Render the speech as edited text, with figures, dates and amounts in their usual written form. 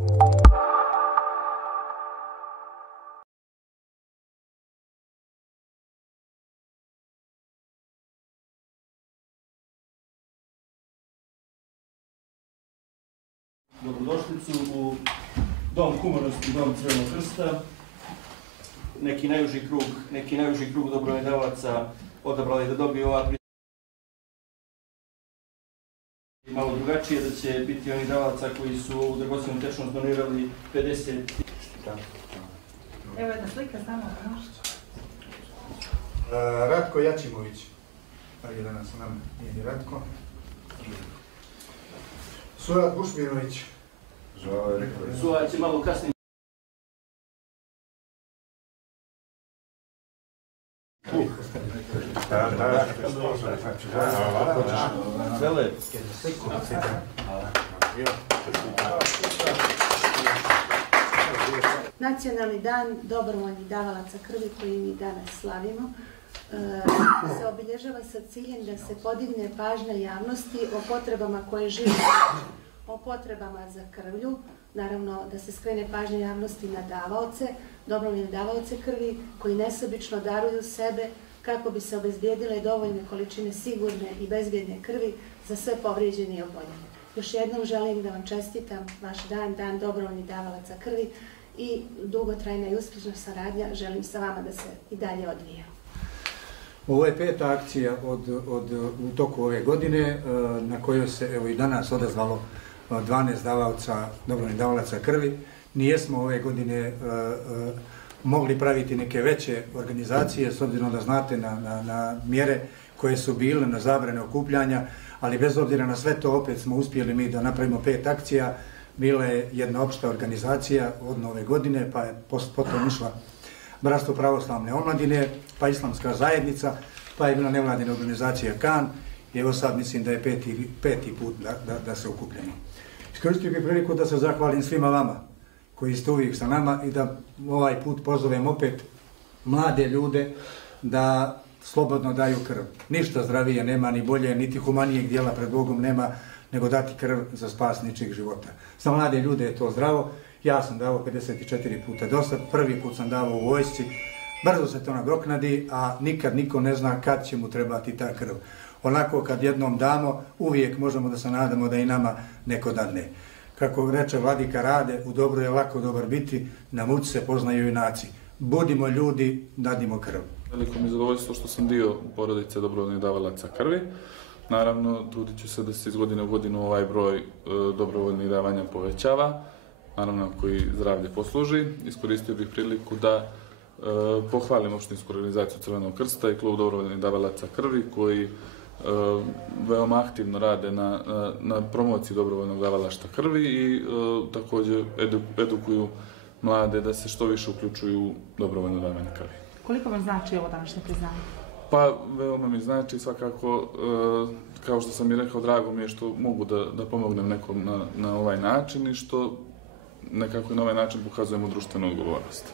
Dobrodošlicu u Dom humanosti, Dom Crvenog krsta. Neki najuži krug dobrovoljnih odabrali da dobiju ova malo drugačije, da će biti oni davalaca koji su u dragocenu tečnost donirali 50. Evo jedna slika samo. Ratko Jačimović. Je danas s nama, nije ni Ratko. Suad Gušmirović. Suad će malo kasnije. Nacionalni dan dobrovoljnih davalaca krvi koji mi danas slavimo se obilježava sa ciljem da se podigne pažnja javnosti o potrebama koje žive, o potrebama za krvlju, naravno da se skrene pažnja javnosti na davaoce, dobrovoljne davaoce krvi koji nesebično daruju sebe kako bi se obezbijedile dovoljne količine sigurne i bezbjedne krvi za sve povrijeđene i oboljene. Još jednom želim da vam čestitam vaš dan, dan dobrovoljnih davalaca krvi i dugotrajna i uspješna saradnja želim sa vama da se i dalje odvija. Ovo je peta akcija u toku ove godine na kojoj se evo i danas odazvalo 12 dobrovoljnih davalaca krvi. Nijesmo ove godine mogli praviti neke veće organizacije s obzirom da znate na mjere koje su bile, na zabrane okupljanja, ali bez obzira na sve to opet smo uspjeli mi da napravimo 5 akcija. Bila je jedna opšta organizacija od nove godine, pa je potom išla Bratstvo pravoslavne omladine, pa Islamska zajednica, pa je bila nevladina organizacija KAN i evo sad mislim da je peti put da se okupljamo. Iskoristio bih priliku da se zahvalim svima vama koji ste uvijek sa nama i da ovaj put pozovem opet mlade ljude da slobodno daju krv. Ništa zdravije nema, ni bolje, niti humanijeg dijela pred Bogom nema nego dati krv za spas ničijeg života. Za mlade ljude je to zdravo. Ja sam davao 54 puta do sad, prvi put sam davao u vojsci. Brzo se to nadoknadi, a nikad niko ne zna kad će mu trebati ta krv. Onako kad jednom damo, uvijek možemo da se nadamo da i nama neko dadne. Kako reče Vladika Rade, u dobru je lako dobar biti, na muci se poznaju junaci. Budimo ljudi, dadimo krv. Veliko mi je zadovoljstvo što sam dio porodice dobrovoljnih davalaca krvi. Naravno, trudit ću se da se iz godine u godinu ovaj broj dobrovoljnih davanja povećava. Naravno, koji zdravlje posluži. Iskoristio bih priliku da pohvalim opštinsku organizaciju Crvenog krsta i klub dobrovoljnih davalaca krvi koji veoma aktivno rade na promociji dobrovoljnog davalaštva krvi i također edukuju mlade da se što više uključuju u dobrovoljno davanje krvi. Koliko vam znači ovo današnje priznanje? Pa, veoma mi znači svakako, kao što sam i rekao, drago mi je što mogu da pomognem nekom na ovaj način i što nekako na ovaj način pokazujemo društvenu odgovornost.